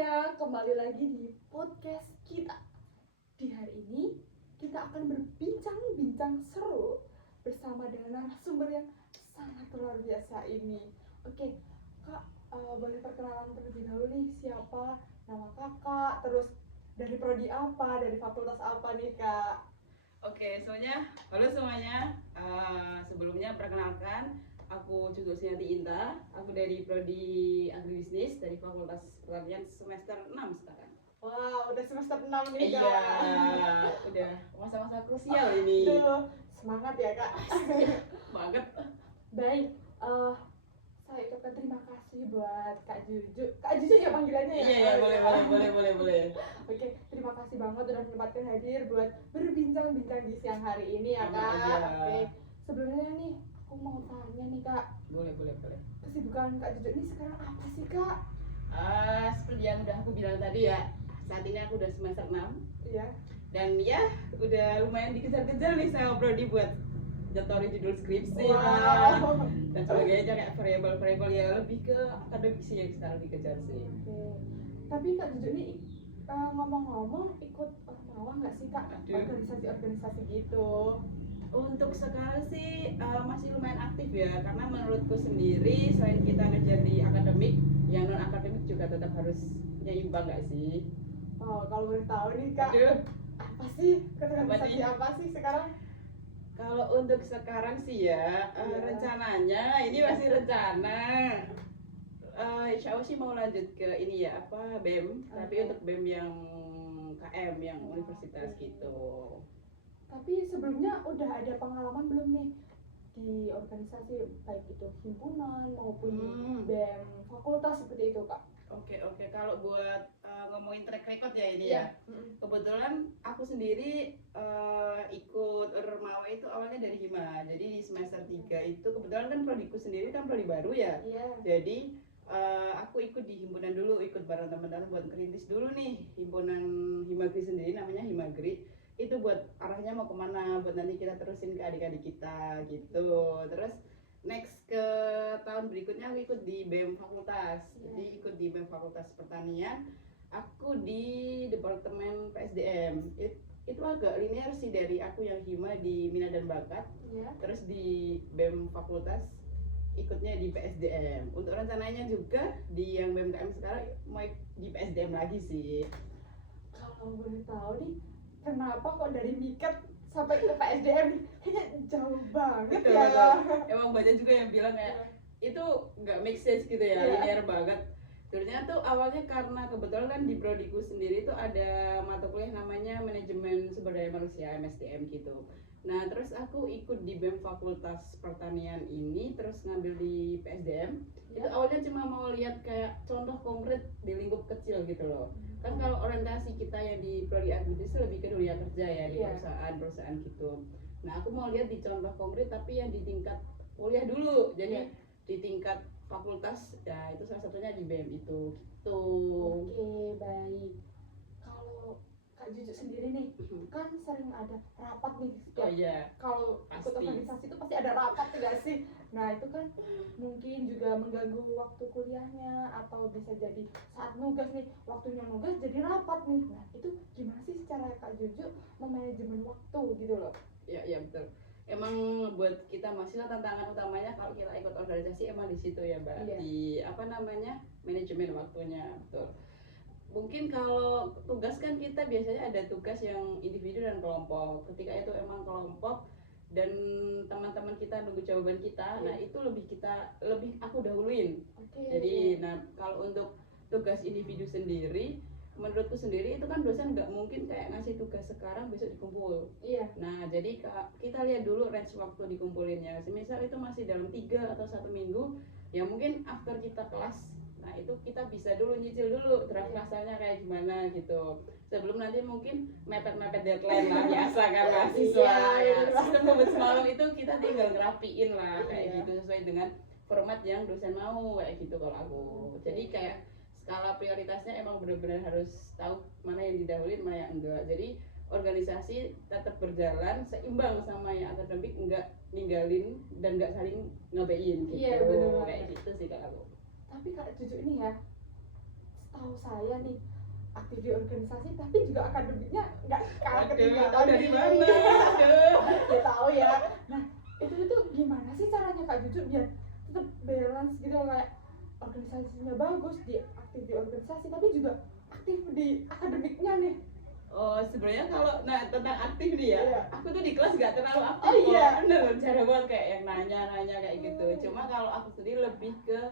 semuanya, kembali lagi di podcast kita. Di hari ini kita akan berbincang-bincang seru bersama dengan narasumber yang sangat luar biasa ini. Oke, Kak, boleh perkenalan terlebih dahulu nih, siapa nama kakak, terus dari prodi apa, dari fakultas apa nih Kak? Oke, halo semuanya. Sebelumnya perkenalkan, aku Susiati Inta. Aku dari prodi Agribisnis dari Fakultas Pertanian semester 6 sekarang. Wah, udah semester 6 nih Kak. Iya, udah masa-masa krusial ini. Aduh, semangat ya Kak. Banget. Baik, saya ucapkan terima kasih buat Kak Juju. Kak Juju ya panggilannya ya? Iya, boleh. Oke, terima kasih banget udah menyempatkan hadir buat berbincang-bincang di siang hari ini ya Sama Kak. aja. Oke, sebelumnya nih aku mau tanya nih Kak, Boleh. kesibukan Kak Juju ini sekarang apa sih Kak? Seperti yang udah aku bilang tadi ya, saat ini aku udah semester 6. Iya. Dan ya, udah lumayan dikejar-kejar nih sama prodi buat nyetori judul skripsi Wow. lah dan sebagainya, kayak variabel-variabel ya lebih ke akademik sih yang sekarang dikejar sih. Oke. Tapi Kak Juju ini ngomong-ngomong ikut Ormawa nggak sih Kak? Aduh. Organisasi-organisasi gitu. Untuk sekarang sih masih lumayan aktif ya, karena menurutku sendiri selain kita ngejar di akademik, yang non akademik juga tetap harus nyeimbang nggak sih? Oh, kalau boleh tahu nih Kak, Aduh. apa sih organisasi nih? apa sih sekarang? Kalau untuk sekarang sih ya, rencananya ini masih rencana. Insya Allah sih mau lanjut ke ini ya, BEM, tapi Oke. untuk BEM yang KM, yang universitas gitu. Tapi sebelumnya udah ada pengalaman belum nih di organisasi baik itu himpunan maupun BEM fakultas seperti itu Kak? Oke. Kalau buat ngomongin track record ya ini Iya. ya. Kebetulan aku sendiri ikut Ormawa itu awalnya dari Hima. Jadi di semester 3 itu kebetulan kan prodiku sendiri kan prodi baru ya. Iya. Jadi aku ikut di himpunan dulu, ikut bareng teman-teman buat ngerintis dulu nih himpunan Himagri sendiri, namanya Himagri. Itu buat arahnya mau kemana, buat nanti kita terusin ke adik-adik kita gitu. Terus next ke tahun berikutnya aku ikut di BEM fakultas. Jadi ikut di BEM fakultas pertanian. Aku di departemen PSDM. Itu agak linear sih dari aku yang Hima di minat dan bakat. Terus di BEM fakultas ikutnya di PSDM. Untuk rencananya juga di yang BMKM sekarang mau di PSDM lagi sih. Kalau boleh tahu nih, kenapa kok dari Miket sampai ke PSDM kayaknya jauh banget Betul. ya? Emang banyak juga yang bilang kayak itu nggak make sense gitu ya, linear banget. Sebenarnya tuh awalnya karena kebetulan kan di prodiku sendiri tuh ada mata kuliah namanya manajemen sumber daya manusia, MSDM gitu. Nah terus aku ikut di BEM fakultas pertanian ini, terus ngambil di PSDM. Itu awalnya cuma mau lihat kayak contoh konkret di lingkup kecil gitu loh. Kan kalau orientasi kita yang di prodi agribisnis lebih ke dunia kerja ya, di perusahaan gitu. Nah aku mau lihat di contoh konkret tapi yang di tingkat kuliah dulu. Jadi di tingkat fakultas ya itu salah satunya di BEM itu gitu. Oke, baik. Kalau Kak Juju sendiri nih, kan sering ada rapat nih setiap kalau ikut organisasi itu pasti ada rapat tidak sih? Nah itu kan mungkin juga mengganggu waktu kuliahnya, atau bisa jadi saat nugas nih, waktunya nugas jadi rapat nih. Nah itu gimana sih cara Kak Juju memanajemen waktu gitu loh? Ya betul. Emang buat kita mahasiswa tantangan utamanya kalau kita ikut organisasi emang di situ ya Mbak. Di manajemen waktunya, betul. Mungkin kalau tugas kan kita biasanya ada tugas yang individu dan kelompok. Ketika itu emang kelompok dan teman-teman kita nunggu jawaban kita, nah itu lebih aku dahuluin. Jadi nah kalau untuk tugas individu sendiri, menurutku sendiri itu kan dosen nggak mungkin kayak ngasih tugas sekarang besok dikumpul. Nah jadi kita lihat dulu range waktu dikumpulinnya. Semisal itu masih dalam 3 atau 1 minggu, ya mungkin after kita kelas, nah itu kita bisa dulu nyicil dulu draft kasalnya kayak gimana gitu, sebelum nanti mungkin mepet-mepet deadline lah biasa kan mahasiswa. Sistem ngebut semalam itu kita tinggal ngerapiin lah kayak gitu sesuai dengan format yang dosen mau kayak gitu kalau aku. Jadi kayak skala prioritasnya emang benar-benar harus tahu mana yang didahuluin mana yang enggak. Jadi organisasi tetap berjalan seimbang sama yang akademik, enggak ninggalin dan enggak saling ngebein gitu. Kayak gitu sih kalau aku. Tapi Kak Juju ini ya, setahu saya nih aktif di organisasi tapi juga akademiknya nggak kalah Aduh, ketinggalan. tahu dari mana? Aduh. Ya tahu ya. Nah itu gimana sih caranya Kak Juju biar tetap balance gitu, kayak organisasinya bagus, dia aktif di organisasi tapi juga aktif di akademiknya nih. Oh, sebenarnya kalau tentang aktif nih ya, Iya. aku tuh di kelas gak terlalu aktif. Oh iya. Bener, cara buat kayak yang nanya kayak gitu. Cuma kalau aku sendiri lebih ke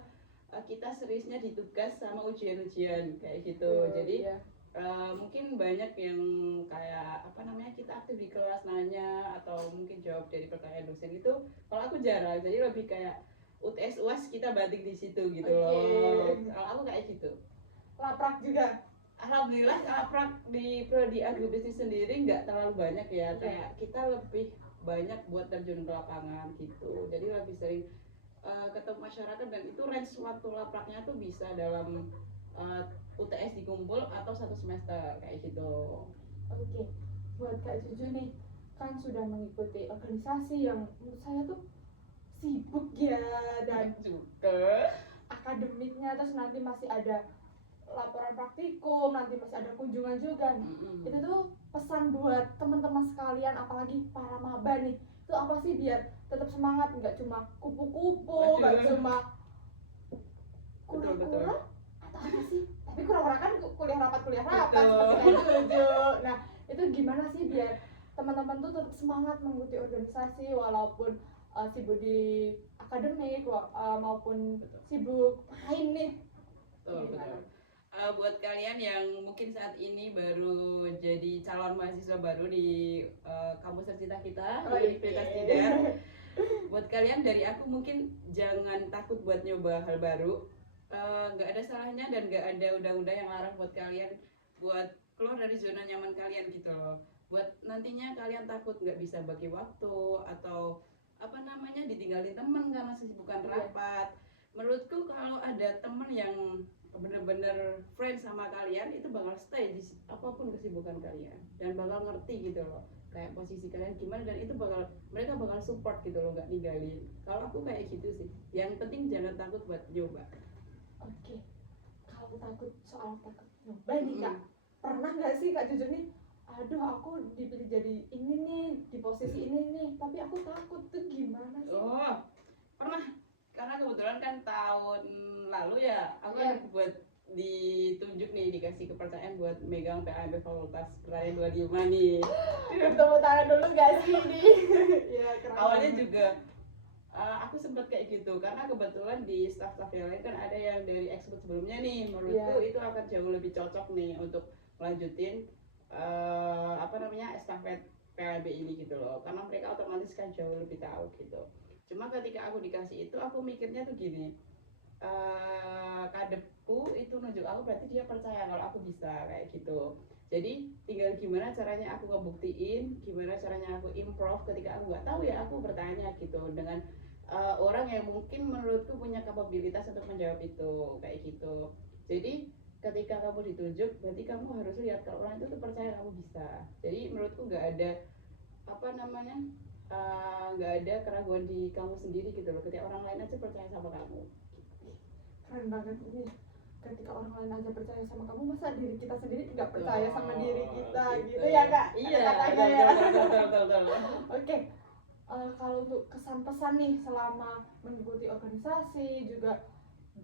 kita seriusnya di tugas sama ujian-ujian kayak gitu. Jadi Iya. mungkin banyak yang kayak apa namanya, kita aktif di kelas nanya atau mungkin jawab dari pertanyaan dosen itu. Kalau aku jarang, jadi lebih kayak UTS UAS kita batik di situ gitu loh. Kalau aku kayak gitu. Laprak juga. Alhamdulillah laprak di prodi agribisnis sendiri nggak terlalu banyak ya, kayak kita lebih banyak buat terjun ke lapangan gitu, jadi lebih sering ketemu masyarakat, dan itu range waktu lapraknya tuh bisa dalam UTS dikumpul atau 1 semester kayak gitu. Oke, buat Kak Juju nih, kan sudah mengikuti organisasi yang menurut saya tuh sibuk ya, dan juga akademiknya, terus nanti masih ada laporan praktikum, nanti masih ada kunjungan juga. Itu tuh pesan buat teman-teman sekalian, apalagi para maba nih, itu apa sih biar tetap semangat, nggak cuma kupu-kupu, nggak cuma kura-kura atau apa sih, tapi kura-kura kan kuliah rapat seperti Juju. Nah itu gimana sih biar teman-teman tuh tetap semangat mengikuti organisasi walaupun sibuk di akademik maupun sibuk main nih. Betul. Buat kalian yang mungkin saat ini baru jadi calon mahasiswa baru di kampus tercinta kita, Universitas Tidar, buat kalian dari aku mungkin jangan takut buat nyoba hal baru. Nggak ada salahnya dan nggak ada undang-undang yang larang buat kalian buat keluar dari zona nyaman kalian gitu loh. Buat nantinya kalian takut nggak bisa bagi waktu atau apa namanya ditinggalin teman karena kesibukan rapat. Menurutku kalau ada teman yang bener-bener friend sama kalian, itu bakal stay di apapun kesibukan kalian dan bakal ngerti gitu loh kayak posisi kalian gimana, dan itu mereka bakal support gitu loh, nggak ninggalin. Kalau aku kayak gitu sih, yang penting jangan takut buat nyoba. Oke, kalau takut nyoba nih Kak, pernah nggak sih Kak Juju nih, aduh aku dipilih jadi ini nih, di posisi ini nih, tapi aku takut, tuh gimana sih? Oh, pernah. Karena kebetulan kan tahun lalu ya aku ada buat ditunjuk nih, dikasih kepercayaan buat megang PAMB Fakultas Pertanian 25 nih. Tepuk tangan dulu gak sih ini? Ya, awalnya juga aku sempat kayak gitu karena kebetulan di staff-staff yang lain kan ada yang dari ekspert sebelumnya nih, menurutku itu akan jauh lebih cocok nih untuk melanjutin apa namanya estafet PAMB ini gitu loh, karena mereka otomatis kan jauh lebih tahu gitu. Cuma ketika aku dikasih itu, aku mikirnya tuh gini, kadepku itu nunjuk aku berarti dia percaya kalau aku bisa kayak gitu. Jadi tinggal gimana caranya aku ngebuktiin, gimana caranya aku improve ketika aku nggak tahu ya aku bertanya gitu dengan orang yang mungkin menurutku punya kapabilitas untuk menjawab itu kayak gitu. Jadi ketika kamu ditunjuk berarti kamu harus lihat kalau orang itu tuh percaya kamu bisa. Jadi menurutku nggak ada apa namanya, nggak ada keraguan di kamu sendiri gitu loh, ketika orang lain aja percaya sama kamu. Keren banget ini, ketika orang lain aja percaya sama kamu, masa diri kita sendiri nggak percaya sama diri kita gitu ya Kak? Iya, betul. Oke, kalau untuk kesan-pesan nih selama mengikuti organisasi, juga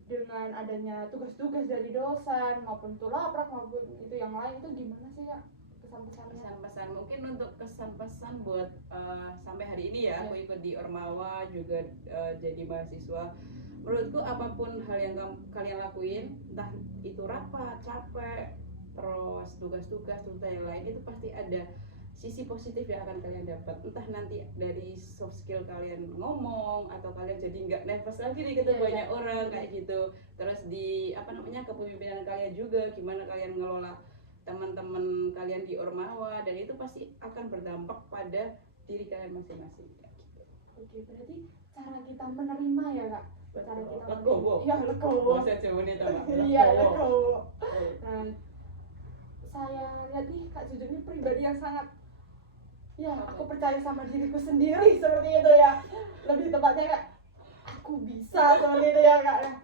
dengan adanya tugas-tugas dari dosen maupun itu laprak maupun itu yang lain, itu gimana sih Kak? Pesan-pesan mungkin untuk kesan-pesan buat sampai hari ini ya, aku ikut di Ormawa juga jadi mahasiswa. Menurutku apapun hal yang kalian lakuin, entah itu rapat, capek, terus tugas-tugas yang lain, itu pasti ada sisi positif yang akan kalian dapat. Entah nanti dari soft skill kalian ngomong, atau kalian jadi nggak nervous lagi nih ketemu banyak orang kayak gitu. Terus di apa namanya kepemimpinan kalian juga, gimana kalian ngelola teman-teman kalian di Ormawa, dan itu pasti akan berdampak pada diri kalian masing-masing kayak gitu. Oke, berarti cara kita menerima ya Kak, cara kita legowo. Iya, legowo. Bahasa Jawa nih teman. Iya, legowo. Nah, saya lihat nih Kak Juju ini pribadi yang sangat, ya aku percaya sama diriku sendiri seperti itu ya. Lebih tepatnya Kak, aku bisa seperti itu ya Kak. Nah,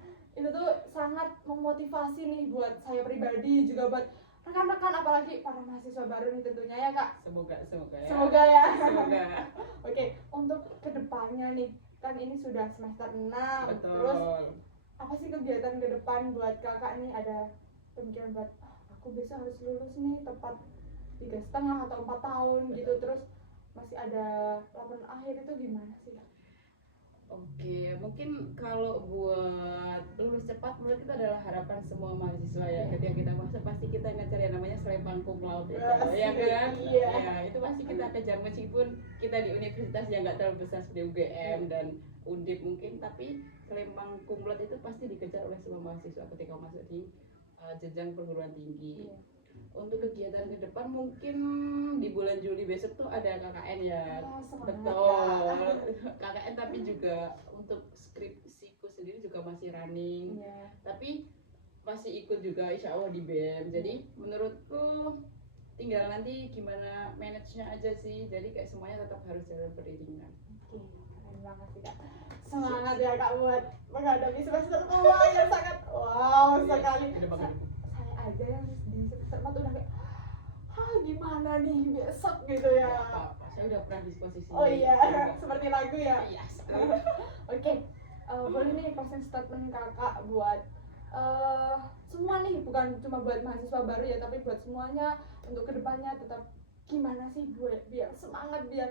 itu tuh sangat memotivasi nih buat saya pribadi, juga buat rekan-rekan, apalagi para mahasiswa baru nih tentunya ya Kak. Semoga ya. Semoga ya. Semoga. Oke, untuk kedepannya nih, kan ini sudah semester 6. Betul. Terus apa sih kegiatan ke depan buat kakak nih? Ada pemikiran buat aku besok harus lulus nih tepat 3,5 atau 4 tahun gitu, terus masih ada laporan akhir, itu gimana sih Kak? Oke, mungkin kalau buat lulus cepat menurut kita adalah harapan semua mahasiswa ya. Ketika kita masuk pasti kita ngejar yang namanya selempang cum laude itu, ya kan? Iya. Ya, itu pasti kita kejar meskipun kita di universitas yang nggak terlalu besar seperti UGM dan Undip mungkin, tapi selempang cum laude itu pasti dikejar oleh semua mahasiswa ketika masuk di jenjang perguruan tinggi. Iya. Untuk kegiatan ke depan mungkin di bulan Juli besok tuh ada KKN ya. Betul. KKN, tapi juga untuk skripsiku sendiri juga masih running. Iya. Tapi masih ikut juga insya Allah di BEM. Jadi menurutku tinggal nanti gimana manage-nya aja sih. Jadi kayak semuanya tetap harus jalan beriringan. Oke, keren banget sih Kak. Semangat ya Kak buat menghadapi semester tua yang sangat wow sekali. Saya aja yang di semester 4 udah kayak gimana nih besok gitu ya. Saya udah pernah di posisi. Oh iya, seperti lagu ya. Yes. Oke, boleh nih closing statement kakak buat semua nih, bukan cuma buat mahasiswa baru ya, tapi buat semuanya untuk kedepannya tetap gimana sih biar semangat, biar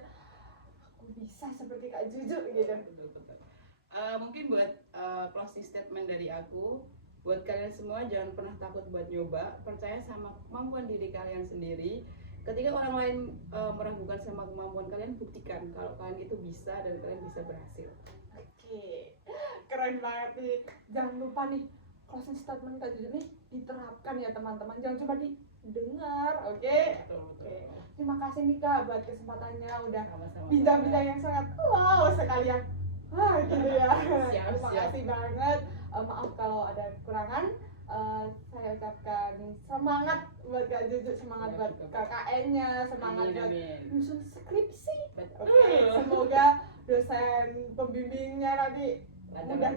aku bisa seperti Kak Juju gitu. Betul. Mungkin buat closing statement dari aku, buat kalian semua jangan pernah takut buat nyoba, percaya sama kemampuan diri kalian sendiri. Ketika orang lain meragukan sama kemampuan kalian, buktikan kalau kalian itu bisa dan kalian bisa berhasil. Oke, keren banget nih. Jangan lupa nih closing statement Kak Juju nih diterapkan ya teman-teman, jangan cuma didengar. Oke. Betul. Terima kasih nih Kak buat kesempatannya, udah Sama-sama. bincang-bincang yang sangat wow sekalian. Gitu ya. Siap. Terima kasih banget. Maaf kalau ada kekurangan. Saya ucapkan semangat buat Kak Juju, semangat buat KKN-nya, semangat buat nyusun skripsi. Oke, semoga dosen pembimbingnya nanti mudah